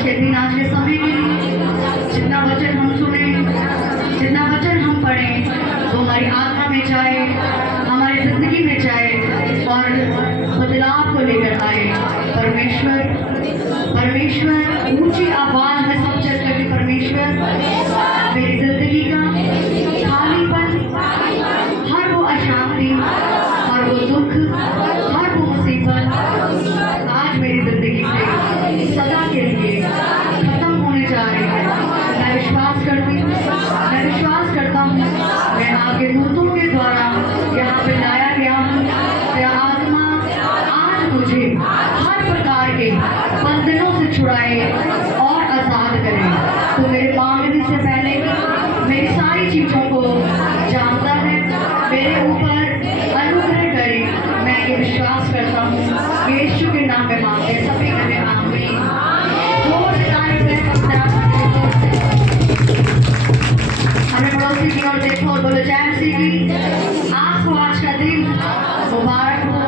आज के दिन, आज के समय के लिए जितना वचन हम सुने, जितना वचन हम पढ़े, तो हमारी आत्मा में जाए, हमारी जिंदगी में जाए और बदलाव को लेकर आए। परमेश्वर परमेश्वर ऊंची आवाज में सब चल करके परमेश्वर मेरी जिंदगी का खालीपन, हर वो अशांति, हर वो दुख, हर वो मुसीबत आज मेरी जिंदगी से सदा के लिए खत्म होने जा रही है। मैं विश्वास करता हूँ मैं आपके दूतों के द्वारा यहाँ पे लाया गया हूँ। तेरा आत्मा आज मुझे हर प्रकार के बंधनों से छुड़ाए और आजाद करे। तो मेरे मांगने से पहले मेरी सारी चीजों को जानता है, मेरे ऊपर अनुग्रह करे। मैं ये विश्वास करता हूँ यीशु के नाम में मांगते हैं सभी करें आमीन। हमें पड़ोसी की ओर देखो और बोलो जय मसीह की। आपको आज का दिन मुबारक हो।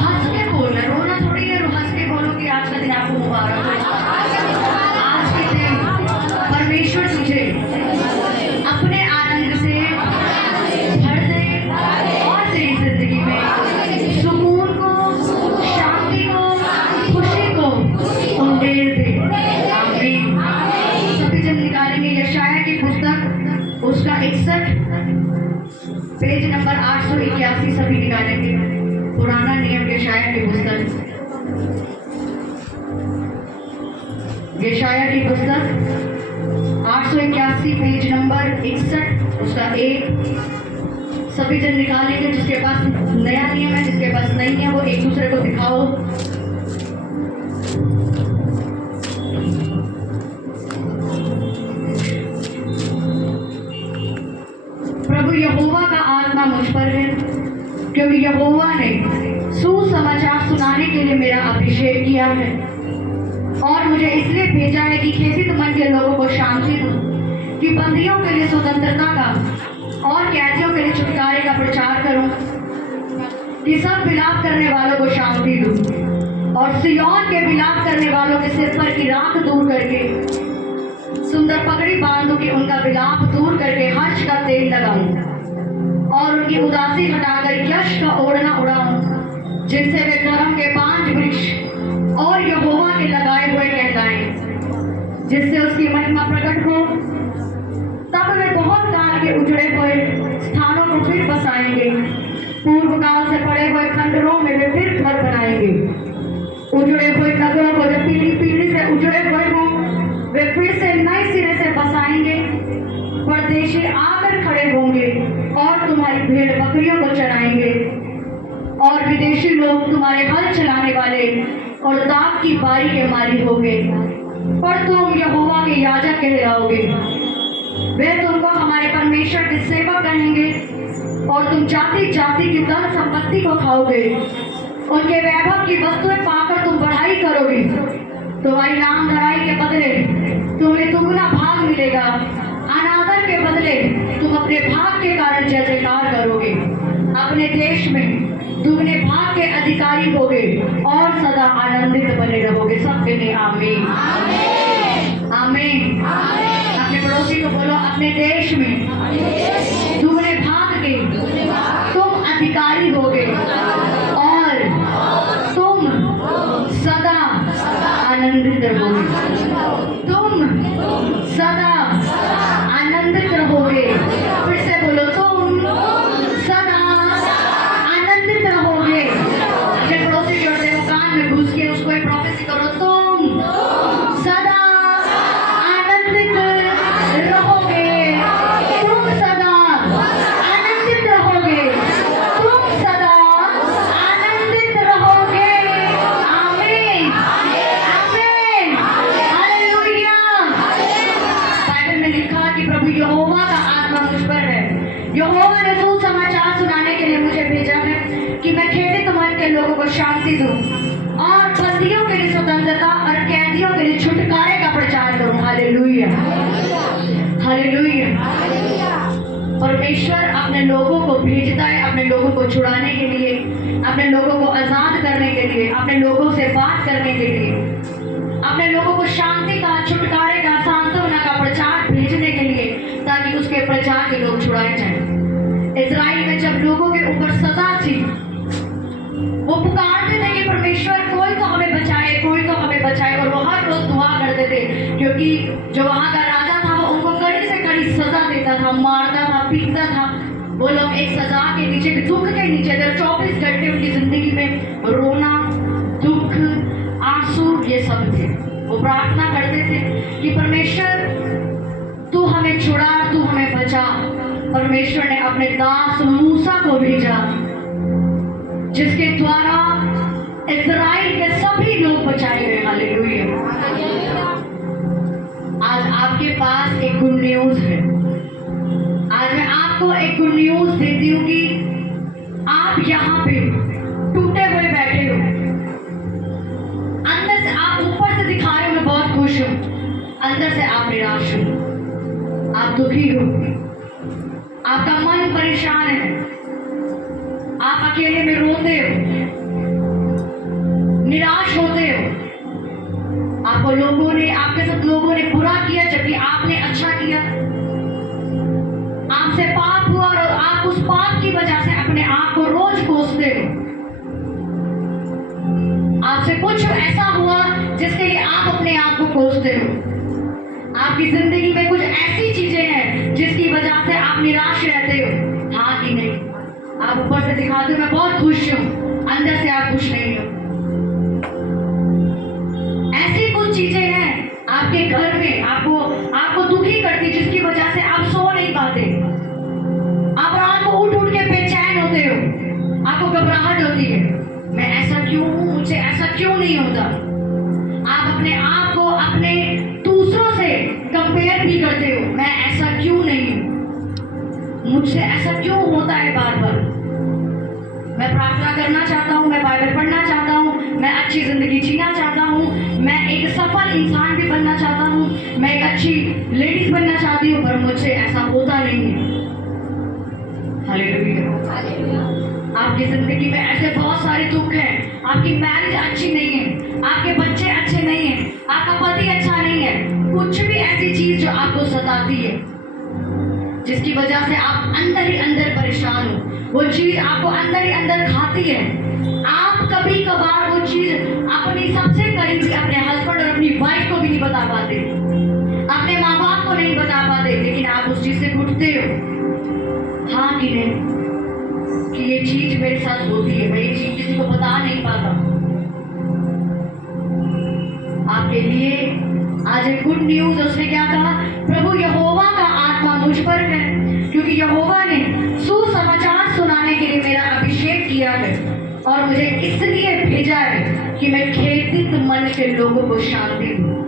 हंस के बोलना, रोना थोड़ी है, हंस के बोलो कि आज का दिन आपको मुबारक हो। आज के दिन परमेश्वर तुझे अपने आनंद से भर दे और तेरी जिंदगी में सुकून को, शांति को, खुशी को उंडेल दे। आमीन। सभी जन निकालेंगे यशाया की पुस्तक उसका 61 पेज नंबर 881, सभी निकालेंगे। पुराना नियम यशाया की पुस्तक, यशाया की पुस्तक 881 पेज नंबर 61 उसका 1। सभी जन निकालेंगे। जिसके पास नया नियम है, जिसके पास नहीं है, वो एक दूसरे को दिखाओ। प्रभु यहोवा का आत्मा मुझ पर है, क्योंकि यहोवा ने सुसमाचार सुनाने के लिए मेरा अभिषेक किया है और मुझे इसलिए भेजा है कि खेदित मन के लोगों को शांति दूं, कि बंदियों के लिए स्वतंत्रता का और कैदियों के लिए छुटकारे का प्रचार करूं, कि सब विलाप करने वालों को शांति दूं और सिय्योन के विलाप करने वालों के सिर पर की राख दूर करके सुंदर पगड़ी बांधूं, कि उनका विलाप दूर करके हर्ष का तेल लगाऊं और उनकी उदासी हटाकर यश का ओढ़ना उड़ाऊं, जिनसे वे धर्म के 5 वृक्ष और यहोवा के लगाए हुए कहलाएं, जिससे उसकी महिमा प्रकट हो। तब वे बहुत काल के उजड़े हुए स्थानों को फिर बसाएंगे, पूर्व काल से पड़े हुए खंडरों में वे फिर घर बनाएंगे। उजड़े हुए नगरों को जो पीढ़ी पीढ़ी से उजड़े हुए हों, वे फिर से नए सिरे से बसाएंगे। परदेशी आकर खड़े होंगे और तुम्हारी भेड़ बकरियों को चराएंगे, और विदेशी लोग तुम्हारे हल चलाने वाले और दाख की बारी के माली होंगे। पर तुम यहोवा के याजक कहलाओगे। वे तुमको हमारे परमेश्वर के सेवक कहेंगे, और तुम जाति जाति की धन संपत्ति को खाओगे। उनके वैभव की वस्तुएं पाकर तुम बढ़ाई करोगे। तुम्हारी नाम धराई के बदले तुम्हें दुगना भाग मिलेगा, अनादर के बदले तुम अपने भाग के कारण जय जयकार करोगे। अपने देश में दुगने भाग के अधिकारी होगे और सदा आनंदित बने रहोगे। सब कहते आमीन आमीन। अपने पड़ोसी को बोलो अपने देश में दुगने भाग के तुम अधिकारी होगे और तुम सदा आनंदित रहोगे। तुम सदा आनंदित रहोगे। फिर से बोलो तुम सदा आनंदित रहोगे। अपने पड़ोसी की ओर देखो, कान में घुस के उसको एक प्रोफेसी करो, तुम सदा आनंदित रहोगे। तुम सदा आनंदित रहोगे। तुम सदा आनंदित रहोगे। आमीन आमीन हालेलुया। बाइबल में लिखा कि प्रभु यहोवा का आत्मा मुझ पर है। यहोवा ने सुसमाचार सुनाने के लिए मुझे भेजा है, कि मैं खेदित मन के लोगों को शांति दूं और बंदियों के लिए स्वतंत्रता और कैदियों के लिए छुटकारे का प्रचार करूं। Hallelujah hallelujah. परमेश्वर अपने लोगों को भेजता है, अपने लोगों को छुड़ाने के लिए, अपने लोगों को आजाद करने के लिए, अपने लोगों से बात करने के लिए, अपने लोगों को शांति का क्योंकि जो वहाँ का राजा था वो उनको कड़ी से कड़ी सजा देता था, मारता था, पीटता था। वो लोग एक सजा के नीचे, दुख के नीचे 24 घंटे उनकी जिंदगी में रोना, दुख, आंसू ये सब थे। वो प्रार्थना करते थे कि परमेश्वर तू हमें छुड़ा, तू हमें बचा। परमेश्वर ने अपने दास मूसा को भेजा, जिसके द्वारा इस्राएल के सभी लोग बचाए गए। हालेलुया। आज आपके पास एक गुड न्यूज है। आज मैं आपको एक गुड न्यूज देती हूँ कि आप यहाँ पे टूटे हुए बैठे हो, अंदर से आप ऊपर से दिखा रहे हो मैं बहुत खुश हूँ, अंदर से आप निराश हो, आप दुखी हो, आपका मन परेशान है, आप अकेले में रोते हो, निराश होते हो। आपको लोगों ने, आपके साथ लोगों ने बुरा किया जबकि आपने अच्छा किया। आपसे पाप हुआ और आप उस पाप की वजह से अपने आप को रोज कोसते हो। आपसे कुछ ऐसा हुआ जिसके लिए आप अपने आप को कोसते हो। आपकी जिंदगी में कुछ ऐसी चीजें हैं जिसकी वजह से आप निराश रहते हो। हाँ कि नहीं? आप ऊपर से दिखाते हो मैं बहुत खुश हूँ, अंदर से आप खुश नहीं हो। ऐसी कुछ चीजें हैं आपके घर में आपको दुखी करती, जिसकी वजह से आप सो नहीं पाते। आप रात को उठ के बेचैन होते हो, आपको घबराहट होती है, मैं ऐसा क्यों हूं, मुझसे ऐसा क्यों नहीं होता। आप अपने आप को अपने दूसरों से कंपेयर भी करते हो, मैं ऐसा क्यों नहीं हूं, मुझसे ऐसा क्यों होता है बार बार। मैं प्रार्थना करना चाहता हूँ, मैं बाइबल पढ़ना चाहता हूँ, मैं अच्छी जिंदगी जीना चाहता हूँ, मैं एक सफल इंसान भी बनना चाहता हूँ, मैं एक अच्छी लेडीज बनना चाहती हूँ, पर मुझसे ऐसा होता नहीं है। हालेलुया। आपकी जिंदगी में ऐसे बहुत सारे दुख हैं। आपकी मैरिज अच्छी नहीं है, आपके बच्चे अच्छे नहीं हैं, आपका पति अच्छा नहीं है, कुछ भी ऐसी चीज जो आपको सताती है, जिसकी वजह से आप अंदर ही अंदर परेशान हो, वो चीज आपको अंदर ही अंदर खाती है। आप कभी कभार वो चीज अपनी सबसे करीबी अपने हस्बैंड और अपनी वाइफ को भी नहीं बता पाते, अपने माँ बाप को नहीं बता पाते, लेकिन आप उस चीज से घुटते हो। हाँ कि नहीं? कि ये चीज मेरे साथ होती है, मैं ये चीज किसी को बता नहीं पाता। आपके लिए आज एक गुड न्यूज। उसने क्या कहा? प्रभु यहोवा का आत्मा मुझ पर है, क्योंकि यहोवा ने सुसमाचार सुनाने के लिए मेरा अभिषेक किया है और मुझे इसलिए भेजा है कि मैं खेदित मन के लोगों को शांति दूं,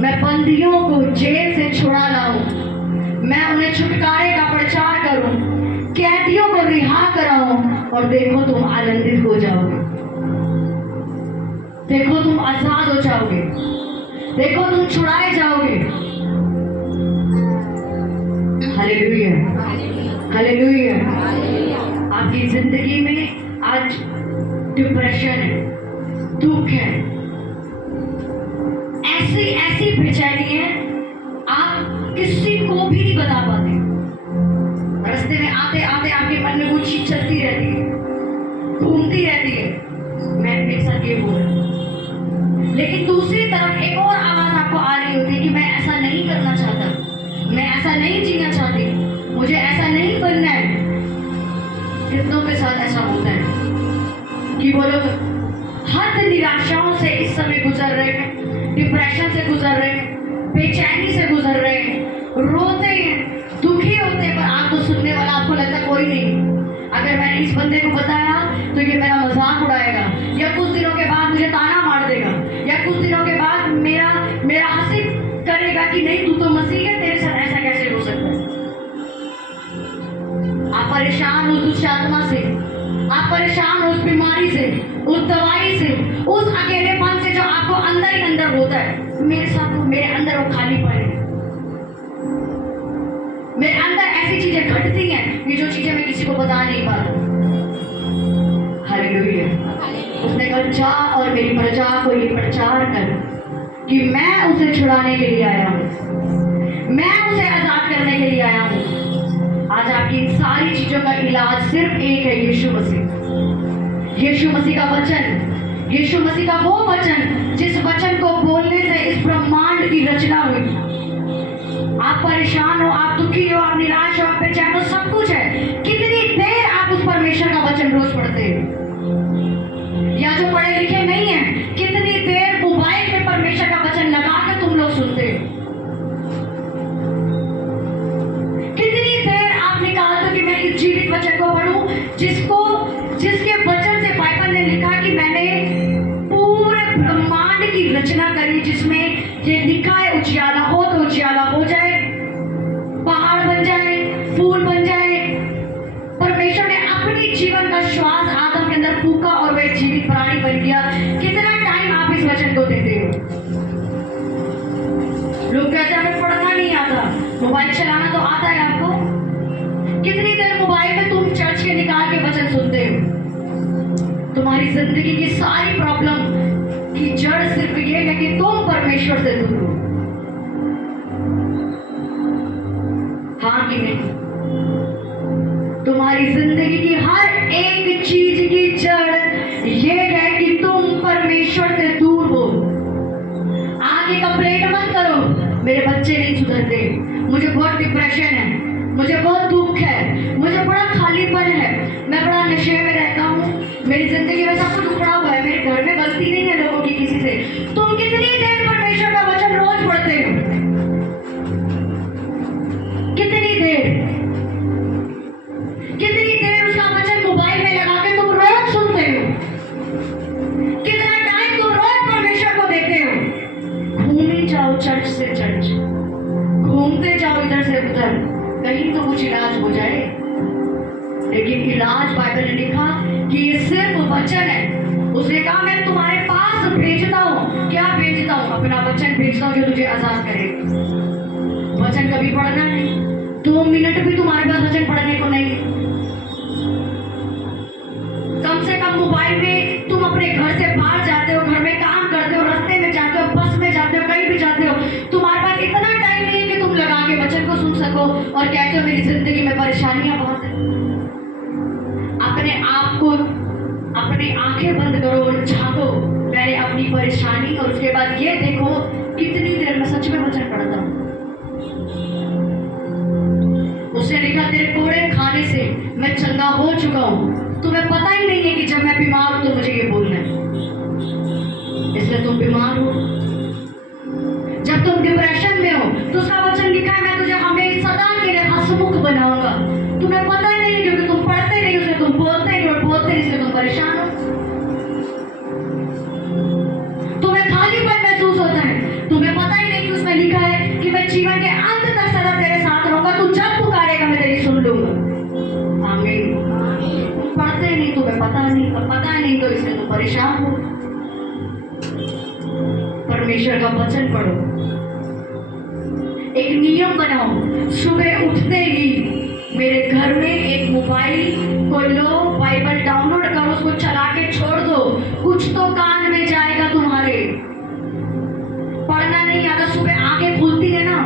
मैं बंदियों को जेल से छुड़ा लाऊं, मैं उन्हें छुटकारे का प्रचार करूं, कैदियों को रिहा कराऊं, और देखो तुम आनंदित हो जाओगे, देखो तुम आजाद हो जाओगे, देखो तुम छुड़ाए जाओगे। Hallelujah, hallelujah. आपकी जिंदगी में आज डिप्रेशन है, दुख है, ऐसी बेचैनी है, आप किसी को भी नहीं बता पाते। रास्ते में आते आते आपके मन में कुछ चीज चलती रहती है, घूमती रहती है, मैं एक साथ ये बोल रहा हूं, लेकिन दूसरी तरफ एक और आवाज आपको आ रही होती है कि मैं ऐसा नहीं करना चाहता, मैं ऐसा नहीं जीना चाहती, मुझे ऐसा नहीं बनना है। कितनों के साथ ऐसा होता है कि वो लोग हद निराशाओं से इस समय गुजर रहे हैं, डिप्रेशन से गुजर रहे हैं, बेचैनी से गुजर रहे हैं, रोते हैं, दुखी होते हैं, पर आपको सुनने वाला आपको लगता कोई नहीं। अगर मैंने इस बंदे को बताया तो ये मेरा मजाक उड़ाएगा, या कुछ दिनों के बाद मुझे ताना मार देगा, या कुछ दिनों के बाद मेरा हंसी करेगा कि नहीं तू तो मसीह है, तेरे साथ ऐसा कैसे हो सकता है। आप परेशान हो दुष्ट आत्मा से, आप परेशान हो उस बीमारी से, उस दवाई से, उस अकेलेपन से जो आपको अंदर ही अंदर होता है। मेरे साथ मेरे अंदर वो खालीपन है, मेरे अंदर ऐसी चीजें घटती हैं कि जो चीजें मैं किसी को बता नहीं पाता। हालेलुया। उसने कहा जा और मेरी प्रजा को ये प्रचार कर कि मैं उसे छुड़ाने के लिए आया हूँ, मैं उसे आजाद करने के लिए आया हूँ। आज आपकी इन सारी चीजों का इलाज सिर्फ एक है, यीशु मसीह। यीशु मसीह का वचन, यीशु मसीह का वो वचन जिस वचन को बोलने से इस ब्रह्मांड की रचना हुई। आप परेशान हो, आप दुखी हो, आप निराश हो, आप बेचैन हो, सब कुछ है। कितनी देर आप उस परमेश्वर का वचन रोज पढ़ते हो? या जो पढ़े लिखे नहीं है, कितनी देर मोबाइल में परमेश्वर का वचन लगा कर तुम लोग सुनते हो? कितनी देर आप निकालते हो कि मैं इस जीवित वचन को पढ़ूं, जिसके वचन से बाइबल ने लिखा कि मैंने पूरे ब्रह्मांड की रचना करी, जिसमें ये लिखा है उजियाला हो तो उजियाला हो जाए, पहाड़ बन जाए, फूल बन जाए। परमेश्वर ने अपनी जीवन का श्वास आदम के अंदर फूका और वह जीवित प्राणी बन गया। कितना टाइम आप इस वचन को देते हो? लोग कहते हैं हमें पढ़ना नहीं आता, मोबाइल चलाना तो आता है आपको। कितनी देर मोबाइल में तुम चर्च के निकाल के वचन सुनते हो? तुम्हारी जिंदगी की सारी प्रॉब्लम की जड़ सिर्फ ये है कि तुम परमेश्वर से दूर हो। हाँ कि नहीं? तुम्हारी जिंदगी की हर एक चीज की जड़ ये है कि तुम परमेश्वर से दूर हो। आगे कंप्लेंट मत करो, मेरे बच्चे नहीं सुधरते, मुझे बहुत डिप्रेशन है, मुझे बहुत दुख है, मुझे बड़ा खालीपन है, मैं बड़ा नशे में रहता हूँ, मेरी जिंदगी में सब कुछ उखड़ा हुआ है, मेरे घर में गलती नहीं है लोगों की किसी से। तुम कितनी देर परमेश्वर का वचन रोज पढ़ते हो? कितनी देर उसका वचन मोबाइल में लगा के तुम रोज सुनते हो? कितना टाइम तुम रोज परमेश्वर को देते हो? घूमी जाओ चर्च से चर्च, घूमते जाओ इधर से उधर, कहीं तो कुछ इलाज हो जाए। लेकिन इलाज बाइबल ने लिखा कि ये सिर्फ वचन है। उसने कहा मैं तुम्हारे पास भेजता हूँ। क्या भेजता हूँ? अपना वचन भेजता हूँ जो तुझे आजाद करे। वचन कभी पढ़ना नहीं, 2 मिनट भी तुम्हारे पास वचन पढ़ने को नहीं। कम से कम मोबाइल में तुम अपने घर से बाहर जाते हो, घर में काम करते हो, रास्ते में जाते हो, बस में जाते हो, कहीं भी जाते हो, तुम्हारे पास इतना टाइम नहीं है कि तुम लगा के वचन को सुन सको और कहते हो मेरी जिंदगी में परेशानियां बहुत है। अपने आंखें बंद करो और झांको पहले अपनी परेशानी, और उसके बाद ये देखो कितनी देर में सच में वचन पढ़ता हूँ। उसने लिखा तेरे कोड़े खाने से मैं चंगा हो चुका हूँ। तुम्हें पता ही नहीं है कि जब मैं बीमार हूं तो मुझे ये बोलना है, इसलिए तुम बीमार हो। जब तुम डिप्रेशन में हो तो उसका वचन लिखा है मैं तुझे हमें सदा के लिए हंसमुख बनाऊंगा। तुम्हें पता ही नहीं है क्योंकि तुम पढ़ते नहीं, उसमें तुम बोलते नहीं, और बोलते नहीं इसलिए तुम परेशान हो। तुम्हें खालीपन महसूस होता है, तुम्हें पता ही नहीं कि उसमें लिखा है कि मैं जीवन के अंत तक सदा तेरे साथ रहूंगा, तू जब पुकारेगा मैं तेरी सुन लूंगा। आमीन। तुम पढ़ते नहीं, तुम्हें पता नहीं, और पता नहीं तो इसलिए तुम परेशान हो। परमेश्वर का वचन पढ़ो, एक नियम बनाओ, सुबह उठते ही मेरे घर में एक मोबाइल को लो, बाइबल डाउनलोड करो, उसको चला के छोड़ दो, कुछ तो कान में जाएगा तुम्हारे। पढ़ना नहीं आता, सुबह आंखें खुलती है ना,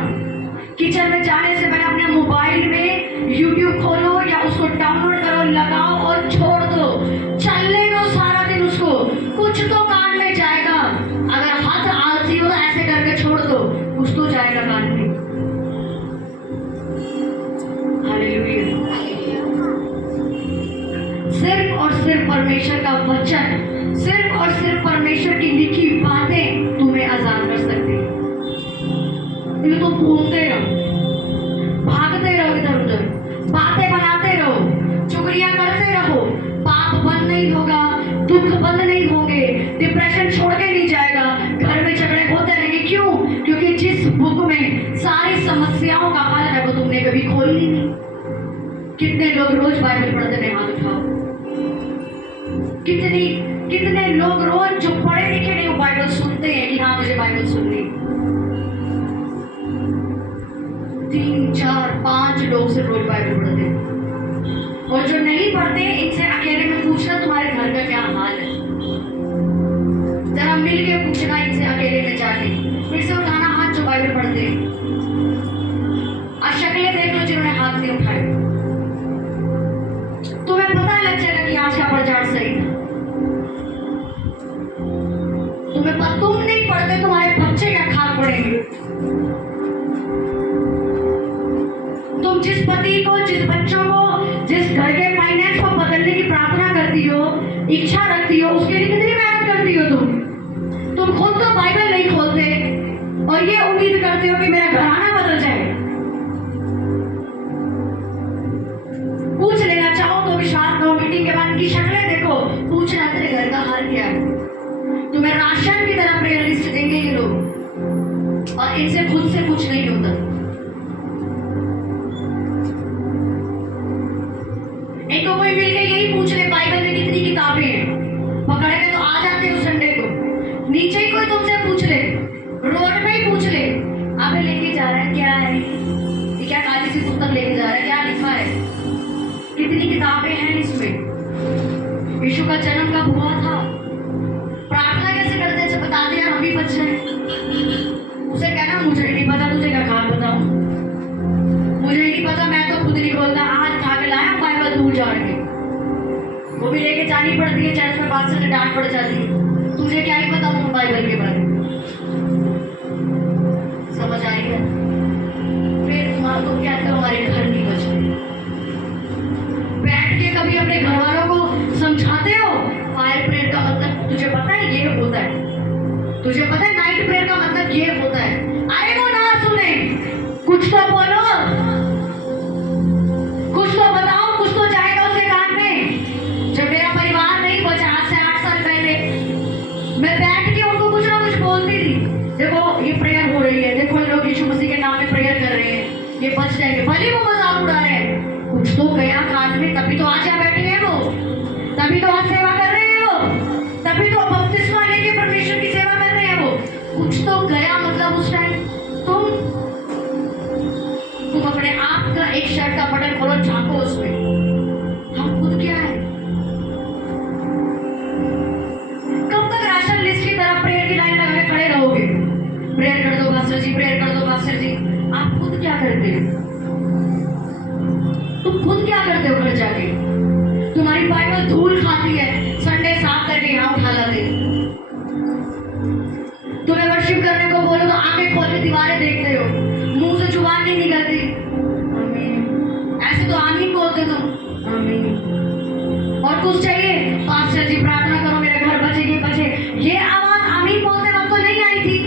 किचन में जाने से पहले अपने मोबाइल में यूट्यूब खोलो या उसको डाउनलोड करो, लगाओ और छोड़ दो, चलने दो सारा दिन उसको, कुछ तो कान में जाएगा। अगर हाथ आलसी हो तो ऐसे करके छोड़ दो, कुछ तो जाएगा कान में। हालेलुया। सिर्फ और सिर्फ परमेश्वर का वचन, सिर्फ और सिर्फ परमेश्वर की लिखी बातें तुम्हें आजाद कर सकती है। तो तुम घूमते रहो, भागते रहो इधर उधर, बातें बनाते रहो, चुगलियां करते रहो, पाप बंद नहीं होगा, दुख बंद नहीं होंगे, डिप्रेशन छोड़ के नहीं जाएगा, घर में झगड़े होते रहेंगे। क्यों? क्योंकि जिस बुक में सारी समस्याओं का हल है वो तुमने कभी खोली ही नहीं। कितने लोग रोज बाइबल पढ़ते हैं? हाथ उठाओ। कितने लोग रोज जो पढ़े लिखे नहीं वो बाइबल सुनते हैं कि हाँ मुझे बाइबल सुननी। 3, 4, 5 लोग से रोज बाइबल पढ़ते हैं, और जो नहीं पढ़ते इनसे अकेले में पूछना तुम्हारे घर का क्या हाल है। जरा मिल के पूछना इनसे अकेले में जाके, फिर से उठाना हाथ जो बाइबल पढ़ते हैं। आज शक्लें देख लो जिन्होंने हाथ नहीं उठाए, तुम्हें पता लग जाएगा कि आज का प्रचार सही था। जिस पति को, जिस बच्चों को, जिस घर के फाइनेंस को बदलने की प्रार्थना करती हो, इच्छा रखती हो, उसके लिए कितनी मेहनत करती हो तुम खुद तो बाइबल नहीं खोलते और ये उम्मीद करते हो कि मेरा घराना बदल जाए। पूछ लेना चाहो तो विश्वास करो, मीटिंग के बाद की शक्लें देखो, पूछना तेरे घर का हाल क्या है। तुम्हें राशन की तरह प्रेयर लिस्ट देंगे ये लोग और इनसे खुद से कुछ नहीं होता। इनको कोई मिल के यही पूछ ले बाइबल में कितनी किताबें हैं, पकड़े में तो आ जाते उस संडे को। नीचे ही कोई तुमसे पूछ ले, रोड पे ही पूछ ले, अबे लेके जा रहा है क्या है, ये क्या काली सी पुस्तक लेके जा रहा है, क्या लिखा है, कितनी किताबें हैं इसमें। यीशु का जन्म कब हुआ था, प्रार्थना कैसे करते हैं, बता दे यार हम भी बच्चे हैं। उसे कहना मुझे नहीं पता, तुझे क्या काम बताऊं, मुझे नहीं पता, मैं तो खुद नहीं बोलता। आज उठा के लाया बाइबल दूर जा के, वो भी लेके जानी पड़ती है, चर्च में बात से डांट पड़ जाती है। तुझे क्या ही पता हूँ बाइबल के बारे में, समझ आएगा। फिर तुम्हारा क्या हमारे घर नहीं बचते। बैठ के कभी अपने घर वालों को समझाते हो फायर प्रेयर का मतलब तुझे पता है ये होता है, तुझे पता है नाइट प्रेयर का मतलब ये होता है। अरे वो ना सुने, कुछ तो बोलो, कुछ तो बताओ, कुछ तो जाएगा उसके कान में। जब मेरा परिवार नहीं बचा आज से 8 साल पहले, मैं बैठ के उनको कुछ ना कुछ बोलती थी, देखो ये प्रेयर हो रही है, देखो लोग यीशु मसीह के नाम में प्रेयर कर रहे हैं, ये बच जाएंगे। भले वो मजाक उड़ा रहे हैं, कुछ तो गया कान में, तभी तो आज यहाँ बैठे हैं वो, तभी तो आज सेवा कर रहे हैं वो, तभी तो बपतिस्मा लेके परमेश्वर की सेवा कर रहे हैं वो। कुछ तो गया मतलब उस टाइम तुम अपने आप का एक शर्ट का बटन खोलो, झांको उसमें, हम खुद क्या है। कब तक राशन लिस्ट की तरफ प्रेयर की लाइन लगा के खड़े रहोगे, प्रेयर कर दो पास्टर जी, प्रेयर कर दो पास्टर जी। आप खुद क्या करते हो, तुम खुद क्या करते हो घर जाके। तुम्हारी बाइबल धूल खाती है, संडे साफ करके यहाँ उठा लाते। तुम्हें वर्शिप करने को बोलो तो आंखें खोल के दीवारें देखते हो, मुंह से जुबान नहीं निकलती। आमीन, ऐसे तो आमीन बोलते तुम, आमीन। और कुछ चाहिए, पास्टर जी प्रार्थना करो मेरे घर बचे, ये बचे। ये आवाज आमीन बोलते वक्त तो नहीं आई थी,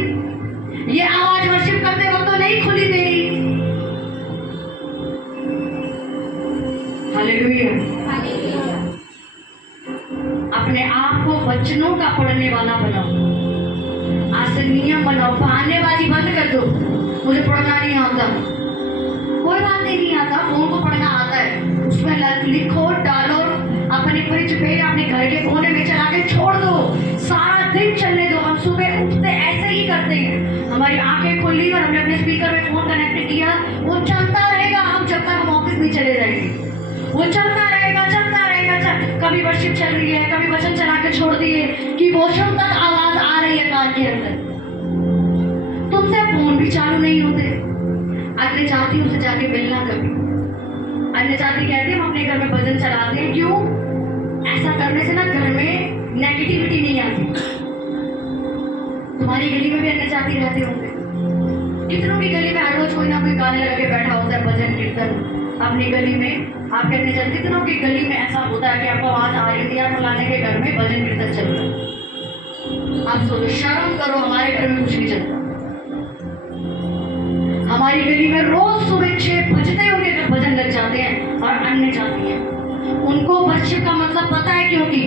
ये आवाज वर्शिप करते वक्त तो नहीं खुली तेरी। हालेलुया। अपने आप को वचनों का पढ़ने वाला बनाओ, आज से नियम बनाओ, बहानेबाजी बंद कर दो। मुझे पढ़ना नहीं आता, कोई बात नहीं आता, फोन को पढ़ना आता है, उसमें लिखो डालो, अपने फ्रिज पे अपने घर के कोने में चला के छोड़ दो, सारा दिन चलने दो। हम सुबह उठते ऐसे ही करते हैं, हमारी आंखें खुली और हमने अपने स्पीकर में फोन कनेक्ट किया, वो चलता रहेगा, हम जब तक हम ऑफिस नहीं चले जाएंगे वो चलता रहेगा, चलता रहेगा। कभी वर्शिप चल रही है, कभी वचन चला के छोड़ दिए कि वॉशरूम तक आवाज आ रही है कान के अंदर, तुमसे फोन भी चालू नहीं होते। अन्य जातियों से जाके मिलना कभी, अन्य जाति कहते हैं हम अपने घर में भजन चलाते हैं, क्यों? ऐसा करने से ना घर में नेगेटिविटी नहीं आती। तुम्हारी गली में भी अन्य जाति रहते होंगे, कितनों की गली में हर रोज कोई ना कोई गाने लगे बैठा होता है, भजन कीर्तन। अपनी गली में आप कहते हैं, कितनों की गली में ऐसा होता है कि आपको आवाज आ रही थी, आप फलाने के घर में भजन कीर्तन चल रहा है। आप सोचो, शर्म करो, हमारे घर में कुछ नहीं चलता। हमारी गली में रोज सुबह 6 बजते उनके घर भजन लग जाते हैं। और अन्य जाति है, उनको वर्शिप का मतलब पता है, क्योंकि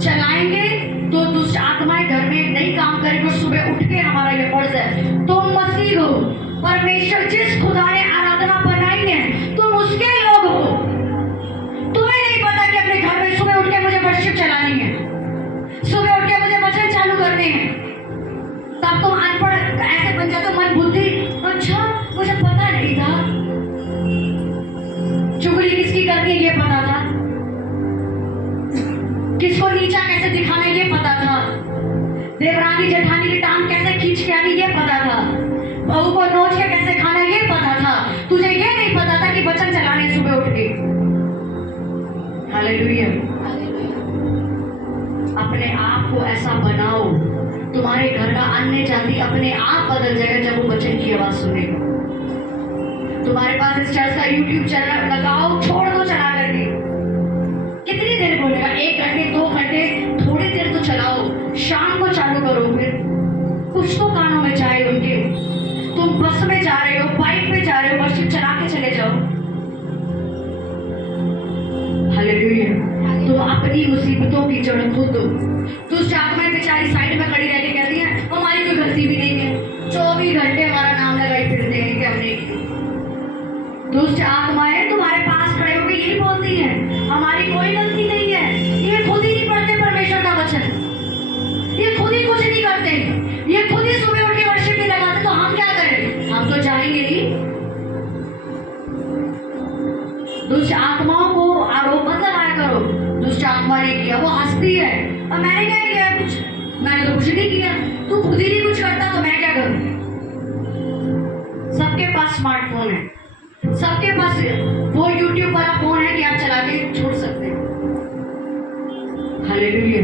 चलाएंगे तो दुष्ट आत्माएं घर में नहीं काम करेंगे। सुबह उठ के हमारा ये फर्ज है, तुम मसीह हो, परमेश्वर जिस खुदा ने आराधना बनाई है तुम उसके लोग हो। तुम्हें नहीं पता कि अपने घर में सुबह उठ के मुझे वर्शिप चलानी है, सुबह उठ के मुझे वचन चालू करने हैं, तब तुम अनपढ़ ऐसे बन जाते, मन बुद्धि, अच्छा मुझे पता नहीं था। चुगली किसकी करनी है ये पता था, किसको नीचा कैसे दिखाना ये पता था, देवरानी जेठानी की टांग कैसे खींच के आनी ये पता था, बहू को नोच के कैसे खाना ये पता था। तुझे ये नहीं पता था कि वचन चलाने सुबह उठ के। हालेलुया। अपने आप को ऐसा बनाओ, तुम्हारे घर का अन्य जाति अपने आप बदल जाएगा जब वो वचन की आवाज सुनेगा। तुम्हारे पास इस चर्च का यूट्यूब चैनल लगाओ, छोड़ दो चला करके। कितनी देर बोलेगा? 1 घंटे 2 घंटे, थोड़ी देर तो चलाओ, शाम को चालू करो। फिर कुछ तो कानों में जाए उनके। तुम बस में जा रहे हो, बाइक में जा रहे हो, वर्शिप चला के चले जाओ। हालेलुया। तुम अपनी मुसीबतों की जड़ खुद हो। दुष्ट आत्माएं बेचारी साइड में खड़ी रह के कहती है हमारी कोई गलती भी नहीं है, 24 घंटे हमारा नाम लगाई फिरते हैं कि हमने की। दुष्ट आत्माएं तुम्हारे पास खड़े होकर यही बोलती हैं हमारी कोई गलती नहीं है, ये खुद ही नहीं पढ़ते परमेश्वर का वचन, ये खुद ही कुछ नहीं करते, ये खुद ही सुबह उठ के वर्शिप नहीं लगाते, तो हम क्या करें? हम तो जाएंगे ही। दुष्ट आत्माओं को आरोप मत लगाया करो दुष्ट आत्मा ने किया, वो हंसती है और मैंने क्या किया? कुछ मैंने तो कुछ नहीं किया। तू खुद ही नहीं कुछ करता तो मैं क्या करूं? सबके पास स्मार्टफोन है, सबके पास वो यूट्यूब वाला फोन है कि आप चला के छोड़ सकते हैं। हालेलुया।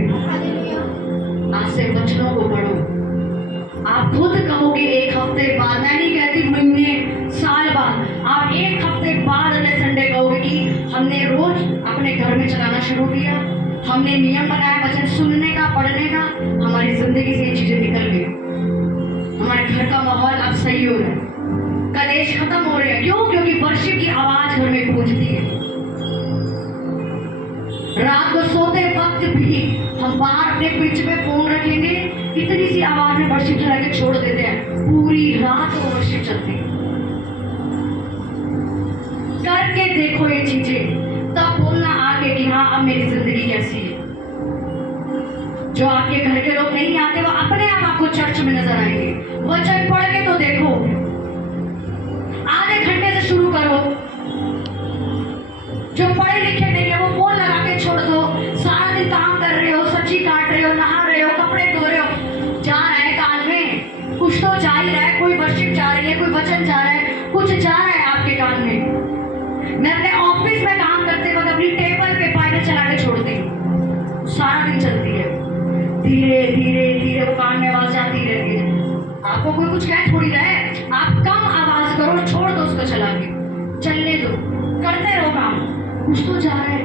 आज से वचनों को पढ़ो। आप खुद कहोगे 1 हफ्ते बाद, मैं नहीं कहती महीने साल बाद, आप 1 हफ्ते बाद अगले संडे कहोगे कि हमने रोज अपने घर में चलाना शुरू किया, हमने नियम बनाया वचन सुनने का, पढ़ने का, हमारी जिंदगी से ये चीजें निकल गई, हमारे घर का माहौल अब सही हो रहा है, कलेश खत्म हो रहे हैं। क्यों? क्योंकि वर्शिप की आवाज घर में गूंजती है। रात को सोते वक्त भी हम बाहर अपने पिच पे फोन रखेंगे, इतनी सी आवाज में वर्शिप चला के छोड़ देते हैं, पूरी रात वो वर्शिप चलती है। करके देखो ये चीजें, तब बोलना आगे कि हाँ अब मेरी जिंदगी कैसी है। जो आपके घर के लोग नहीं आते वो अपने आप आपको चर्च में नजर आएंगे। वचन पढ़ के तो देखो, आधे घंटे से शुरू करो। जो पढ़े लिखे नहीं है वो फोन लगा के छोड़ दो। सारा दिन काम कर रहे हो, सब्जी काट रहे हो, नहा रहे हो, कपड़े धो रहे हो, जा रहा है कान में, कुछ तो जा ही रहा है, कोई वर्शिप जा रही है, कोई वचन जा रहा है, कुछ जा रहा है आपके कान में। मैं अपने ऑफिस में काम करते वक्त अपनी टेबल पे पाइप चला के छोड़ती हूँ, सारा दिन चलती है, धीरे धीरे धीरे वो कान में आवाज जाती रहती है। आपको कोई कुछ कह थोड़ी रहा है, आप कम आवाज करो, छोड़ दो उसको, चला के चलने दो, करते रहो काम। कुछ तो जा रहा है,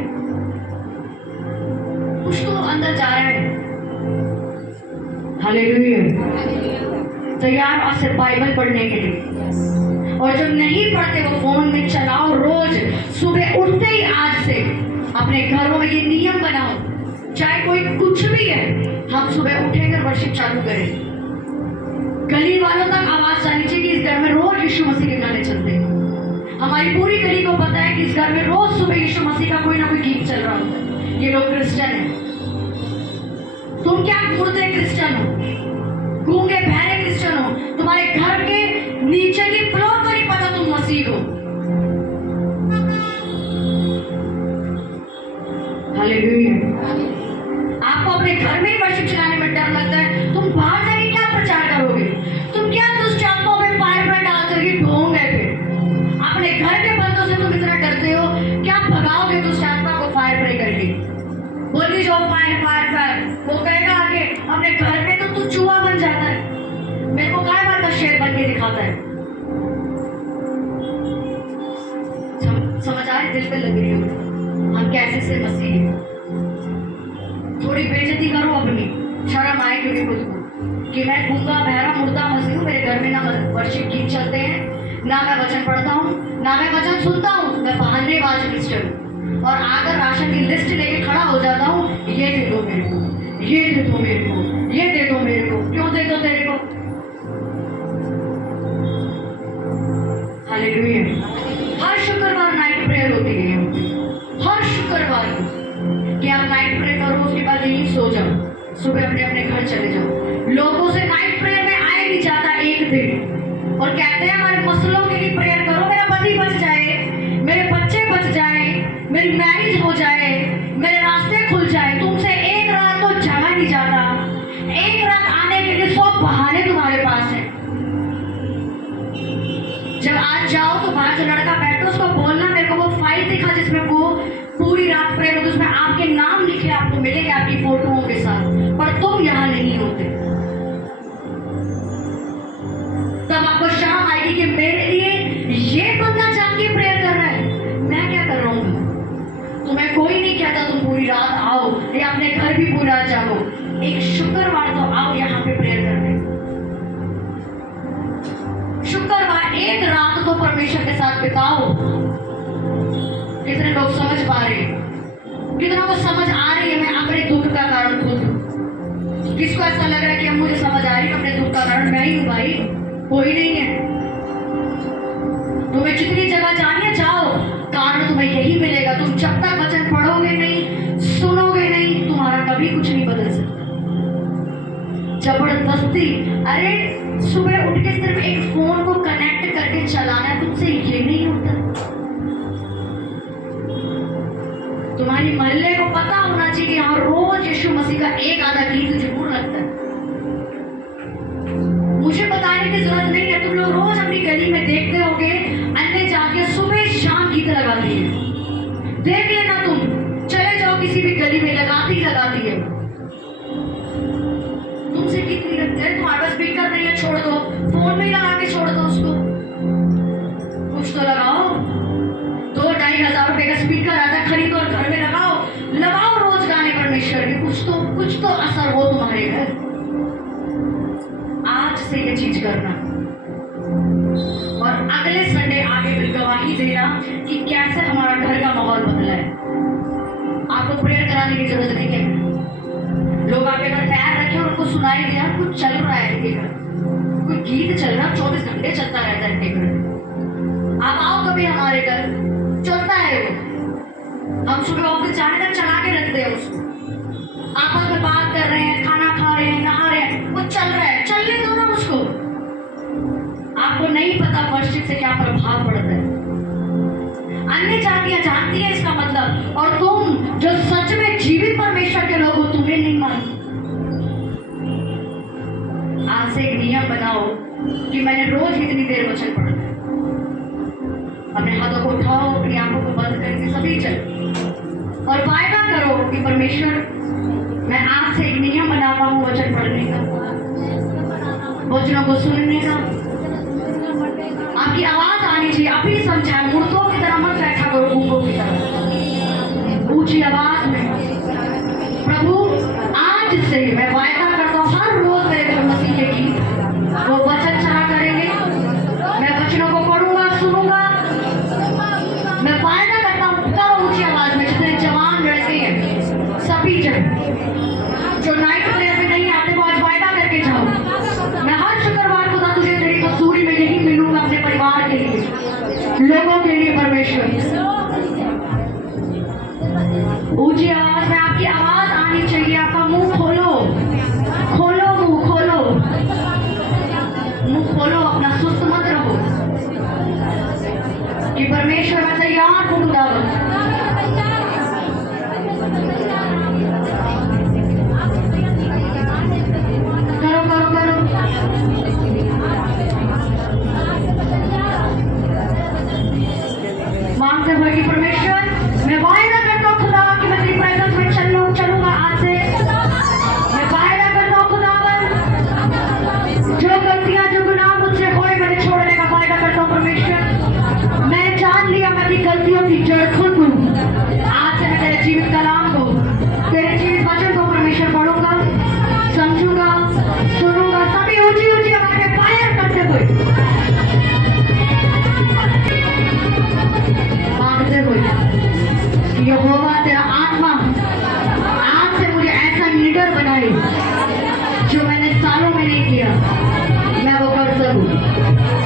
कुछ तो अंदर जा रहा है। हालेलुया। तैयार आज से बाइबल पढ़ने के लिए। और जो नहीं पढ़ते वो फोन में चलाओ, रोज सुबह उठते ही आज से अपने घरों में ये नियम बनाओ, चाहे कोई कुछ भी है, हम सुबह उठेंगे वर्शिप चालू करें। गली वालों तक आवाज जानी चाहिए कि इस घर में रोज यीशु मसीह के गाने चलते हैं। हमारी पूरी गली को पता है कि इस घर में रोज सुबह यीशु मसीह का कोई ना कोई गीत चल रहा होता है। ये लोग क्रिश्चियन है। तुम क्या मुर्दे क्रिश्चियन हो, गूंगे बहरे क्रिश्चियन हो, तुम्हारे घर के नीचे की फ्लोर पर ही पता तुम मसीह हो। हालेलुया। आपको अपने घर में ही वर्शिप चलाने में डर लगता है, तुम बाहर जाके क्या प्रचार करोगे? तुम क्या दुष्ट आत्माओं में फायर पर डालते ही ढोंगे? फिर अपने घर के बंदों से तुम इतना डरते हो, क्या भगाओगे दुष्ट आत्मा को फायर प्रे करके? बोली जो फायर फायर फायर, वो कहेगा आगे अपने घर में तो तू चूहा बन जाता है, मेरे को काय बात का शेर बन के दिखाता है। समझ आ रही? दिल पे लग रही हो हम कैसे से मसीह हैं। थोड़ी बेइज्जती करो अपनी, शर्म आए क्योंकि खुद को कि मैं गूंगा बहरा मुर्दा मसीह हूँ, मेरे घर में ना वर्शिप गीत चलते हैं, ना मैं वचन पढ़ता हूँ, ना मैं वचन सुनता हूँ, मैं बहानेबाज क्रिश्चियन हूँ। और आकर राशन की लिस्ट लेके खड़ा हो जाता हूँ, ये दे दो मेरे को, ये दे दो मेरे को, ये दे दो मेरे को। क्यों दे दो तेरे को? हालेलुया। हर शुक्रवार नाइट प्रेयर होती है, हर शुक्रवार कि आप नाइट प्रेयर करो, उसके बाद यही सो जाओ, सुबह अपने अपने घर चले जाओ। लोगों से नाइट प्रेयर में आए नहीं जाता एक दिन, और कहते हैं हमारे मसलों के लिए प्रेयर करो, मेरा पति बच जाए, मेरे बच्चे बच जाए, मेरी मैरिज हो जाए, मेरे रास्ते खुल जाए। तुमसे एक रात तो जगा नहीं जाता, एक रात आने के लिए 100 बहाने तुम्हारे पास है। जब आज जाओ तो बाहर जो लड़का बैठो उसको बोलना मेरे को वो फाइल दिखा जिसमें वो पूरी रात प्रेयर होती, उसमें आपके नाम लिखे आपको मिलेंगे आपकी फोटोओं के साथ, पर तुम यहाँ नहीं होते। तब आपको शर्म आएगी कि मेरे लिए ये बंदा एक शुक्रवार तो आओ यहाँ पे प्रेयर करने। शुक्रवार एक रात तो परमेश्वर के साथ बिताओ। कितने लोग समझ पा रहे हैं? कितना को समझ आ रही है मैं अपने दुख का कारण खुद हूं? किसको ऐसा लग रहा है कि अब मुझे समझ आ रही है अपने दुख का कारण मैं ही हूं? भाई कोई नहीं है। तुम्हें जितनी जगह जानी है जाओ, कारण तुम्हें यही मिलेगा। तुम जब तक वचन पढ़ोगे नहीं, सुनोगे नहीं, तुम्हारा कभी कुछ नहीं बदल सकता। जबरदस्ती, अरे सुबह उठ के सिर्फ एक फोन को कनेक्ट करके चलाना तुमसे ये नहीं होता। तुम्हारी मोहल्ले को पता होना चाहिए कि यहाँ रोज यीशु मसीह का एक आधा गीत जरूर लगता है। मुझे बताने की जरूरत नहीं है, तुम लोग रोज अपनी गली में देखते होगे अन्य जाके सुबह शाम गीत लगाती है। देख लेना, तुम चले जाओ किसी भी गली में, लगाती है। तुमसे गीत नहीं लगते हैं, तुम्हारे पास स्पीकर नहीं है, छोड़ दो, फोन में ही लगा के छोड़ दो उसको। कुछ तो लगाओ, 2-2.5 हजार रुपए का स्पीकर आता है, खरीदो और घर में लगाओ रोज गाने परमेश्वर के। कुछ तो असर हो तुम्हारे घर। आज से ये चीज करना और अगले संडे आगे फिर गवाही देना कि कैसे हमारा घर का माहौल बदला है। आपको प्रेयर कराने की जरूरत नहीं है। लोग आपके घर पैर रखे और उनको सुनाई दिया कुछ चल रहा है इनके घर, कोई गीत चल रहा 24 घंटे चलता रहता है इनके घर। आप आओ कभी हमारे घर, चलता है वो। हम सुबह ऑफिस जाने तक चला के रखते हैं उसको। आपस में बात कर रहे हैं, खाना खा रहे हैं, नहा रहे हैं, वो चल रहा है, चलने दो ना उसको। आपको नहीं पता वर्शिप से क्या प्रभाव पड़ता है। अन्य जातियां जानती है इसका मतलब, और तुम जो सच में जीवित परमेश्वर के लोग हो तुम्हें नहीं मालूम। आज से एक नियम बनाओ कि मैंने रोज इतनी देर वचन पढ़ना है। अपने हाथों को उठाओ, अपनी आंखों को बंद करके सभी चलो और वायदा करो कि परमेश्वर मैं आज से एक नियम बनाता हूँ वचन पढ़ने का, वचनों को सुनने का। आपकी आवाज आनी चाहिए। अभी समझाए, मुर्दों की तरह मत बैठा करो, गूंगों की तरह ऊंची आवाज में। प्रभु आज से मैं वायदा करता हूँ हर रोज मेरे घर मसीह के गीत वो वचन चला करेंगे। मैं वचनों को पढ़ूंगा, सुनूंगा। मैं वायदा करता हूँ, करो ऊंची आवाज में। जितने जवान लड़के हैं सभी जन जो नाइट प्लेयर में नहीं आते वो आज वायदा करके जाओ। मैं हर शुक्रवार को तुझे तेरी कसूरी में यही मिलूंगा अपने परिवार के लिए, लोगों के लिए। परमेश्वर ऊंची आवाज में, आपकी आवाज आनी चाहिए। आपका मुंह खोलो, खोलो मुंह खोलो, मुंह खोलो, अपना सुस्त मत रहो कि परमेश्वर मैं तैयार हूँ खुदावंद। मांगते हुए कि परमेश्वर मैं वायदा करता हूँ खुदा कि मैं तेरी प्रेजेंस में चलूंगा आज से। मैं वायदा करता हूँ खुदावन, जो गलतियां जो गुनाह मुझसे होए मैंने छोड़ने का वायदा करता हूँ परमेश्वर। मैं जान लिया मैं अपनी गलतियों की जड़ खुद हूँ। आज से मैं तेरे जीवित कलाम को, तेरे जीवित वचन को परमेश्वर पढ़ूंगा, समझूंगा, सुनूंगा। सभी ऊंची ऊंची आवाजें फायर करते हुए मांगते हुए यहोवा तेरा आत्मा आज से मुझे ऐसा लीडर बनाए जो मैंने सालों में नहीं किया, मैं वो कर सकूं।